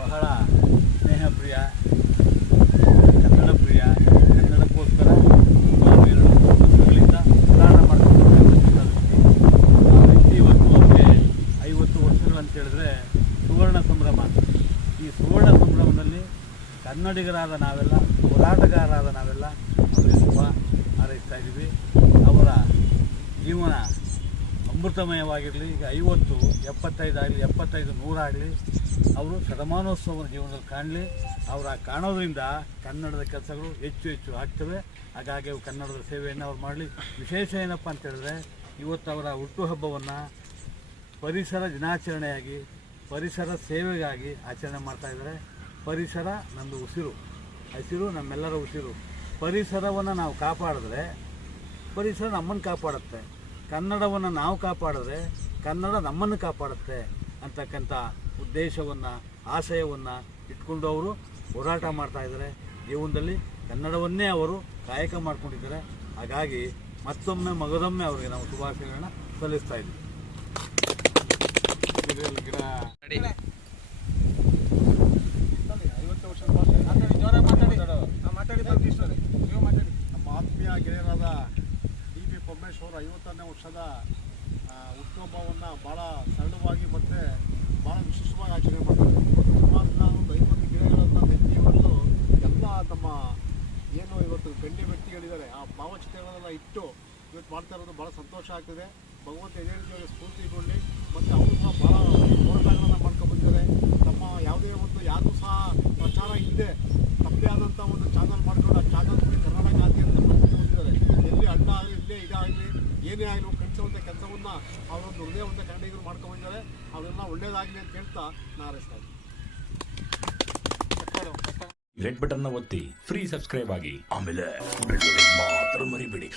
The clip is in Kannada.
ಬಹಳ ಸ್ನೇಹಪ್ರಿಯ, ಕನ್ನಡ ಪ್ರಿಯ, ಕನ್ನಡಕ್ಕೋಸ್ಕರ ಸುಮಾರು 2 ವರ್ಷಗಳಿಂದ ಹೋರಾಟ ಮಾಡ್ಕೊಂಡು ಆ ವ್ಯಕ್ತಿ ಇವತ್ತು ನಮಗೆ 50 ವರ್ಷಗಳಂತ ಹೇಳಿದ್ರೆ ಸುವರ್ಣ ಸಂಭ್ರಮ. ಈ ಸುವರ್ಣ ಸಂಭ್ರಮದಲ್ಲಿ ಕನ್ನಡಿಗರಾದ ನಾವೆಲ್ಲ, ಹೋರಾಟಗಾರರಾದ ನಾವೆಲ್ಲ ಅವರಿಗೆ ಶುಭ ಹಾರೈಸ್ತಾ ಇದ್ದೀವಿ. ಅವರ ಜೀವನ ಅಮೃತಮಯವಾಗಿರಲಿ. ಈಗ 50, 75 ಆಗಲಿ, 75, 100 ಆಗಲಿ, ಅವರು ಶತಮಾನೋತ್ಸವದ ಜೀವನದಲ್ಲಿ ಕಾಣಲಿ. ಅವರ ಕಾಣೋದ್ರಿಂದ ಕನ್ನಡದ ಕೆಲಸಗಳು ಹೆಚ್ಚು ಹೆಚ್ಚು ಆಗ್ತವೆ. ಹಾಗಾಗಿ ಕನ್ನಡದ ಸೇವೆಯನ್ನು ಅವ್ರು ಮಾಡಲಿ. ವಿಶೇಷ ಏನಪ್ಪ ಅಂತ ಹೇಳಿದ್ರೆ, ಇವತ್ತು ಅವರ ಹುಟ್ಟುಹಬ್ಬವನ್ನು ಪರಿಸರ ದಿನಾಚರಣೆಯಾಗಿ, ಪರಿಸರ ಸೇವೆಗಾಗಿ ಆಚರಣೆ ಮಾಡ್ತಾಯಿದ್ದಾರೆ. ಪರಿಸರ ನಮ್ಮದು ಹಸಿರು ನಮ್ಮೆಲ್ಲರ ಉಸಿರು. ಪರಿಸರವನ್ನು ನಾವು ಕಾಪಾಡಿದ್ರೆ ಪರಿಸರ ನಮ್ಮನ್ನು ಕಾಪಾಡುತ್ತೆ. ಕನ್ನಡವನ್ನು ನಾವು ಕಾಪಾಡಿದ್ರೆ ಕನ್ನಡ ನಮ್ಮನ್ನು ಕಾಪಾಡುತ್ತೆ ಅಂತಕ್ಕಂಥ ಉದ್ದೇಶವನ್ನು, ಆಶಯವನ್ನು ಇಟ್ಕೊಂಡು ಅವರು ಹೋರಾಟ ಮಾಡ್ತಾಯಿದ್ದಾರೆ. ಜೀವನದಲ್ಲಿ ಕನ್ನಡವನ್ನೇ ಅವರು ಕಾಯಕ ಮಾಡ್ಕೊಂಡಿದ್ದಾರೆ. ಹಾಗಾಗಿ ಮತ್ತೊಮ್ಮೆ ಮಗದೊಮ್ಮೆ ಅವರಿಗೆ ನಾವು ಶುಭಾಶಯಗಳನ್ನ ಸಲ್ಲಿಸ್ತಾ ಇದ್ದೀವಿ. ನಮ್ಮ ಆತ್ಮೀಯ ಗೆಳೆಯರಾದ ಡಿ.ಬಿ. ಪರಮೇಶ್ವರ್ 50ನೇ ವರ್ಷದ ಹುಟ್ಟುಹಬ್ಬವನ್ನು ಭಾಳ ಸರಳವಾಗಿ ಮತ್ತು ಭಾಳ ವಿಶೇಷವಾಗಿ ಆಚರಣೆ ಮಾಡ್ತಾರೆ. ಸುಮಾರು ಒಂದು 50 ಗಿಡಗಳನ್ನು ನೆಟ್ಟಿ ಇವತ್ತು ಎಲ್ಲ ನಮ್ಮ ಏನು ಇವತ್ತು ಗಣ್ಯ ವ್ಯಕ್ತಿಗಳಿದ್ದಾರೆ ಆ ಭಾವಚಿತ್ರಗಳನ್ನೆಲ್ಲ ಇಟ್ಟು ಇವತ್ತು ಮಾಡ್ತಾ ಇರೋದು ಭಾಳ ಸಂತೋಷ ಆಗ್ತದೆ. ಭಗವಂತ ಇದೇ ರೀತಿಯಾಗಿ ಸ್ಫೂರ್ತಿಗೊಂಡು ಮತ್ತು ಅವರು ಸಹ ಭಾಳ ಹೋರಾಟಗಳನ್ನು ಮಾಡ್ಕೊಂಡ್ಬಂದಿದ್ದಾರೆ. ತಮ್ಮ ಯಾವುದೇ ಒಂದು ಯಾವುದೂ ಸಹ ಪ್ರಚಾರ ಇಲ್ಲದೆ ತಮ್ಮದೇ ಆದಂಥ ಒಂದು ಚಾನಲ್ ಮಾಡ್ಕೊಂಡು ಆ ಚಾನಲ್ಗೆ ಕರ್ನಾಟಕಾದ್ಯಂತ ಬಂದಿದ್ದಾರೆ. ಎಲ್ಲಿ ಅಡ್ಡ ಆಗಲಿ, ಇಲ್ಲೇ ಇದಾಗಲಿ, ಏನೇ ಆಗಲಿ ಕಳಿಸುವಂಥ ಕೆಲಸವನ್ನು ಅವರೊಂದು ಹೃದಯವಂತ ಕನ್ನಡಿಗರು ಮಾಡ್ಕೊಂಡ್ಬಂದಿದ್ದಾರೆ. ಅವರೆಲ್ಲ ಒಳ್ಳೇದಾಗಲಿ ಅಂತ ಹೇಳ್ತಾ ನಾನು ಹಾರೈಸ್ತಾ ಇದ್ದೀನಿ. ರೆಡ್ ಬಟನ್ ಒತ್ತಿ ಫ್ರೀ ಸಬ್ಸ್ಕ್ರೈಬ್ ಆಗಿ, ಆಮೇಲೆ ಮಾತ್ರ ಮರಿಬೇಡಿ.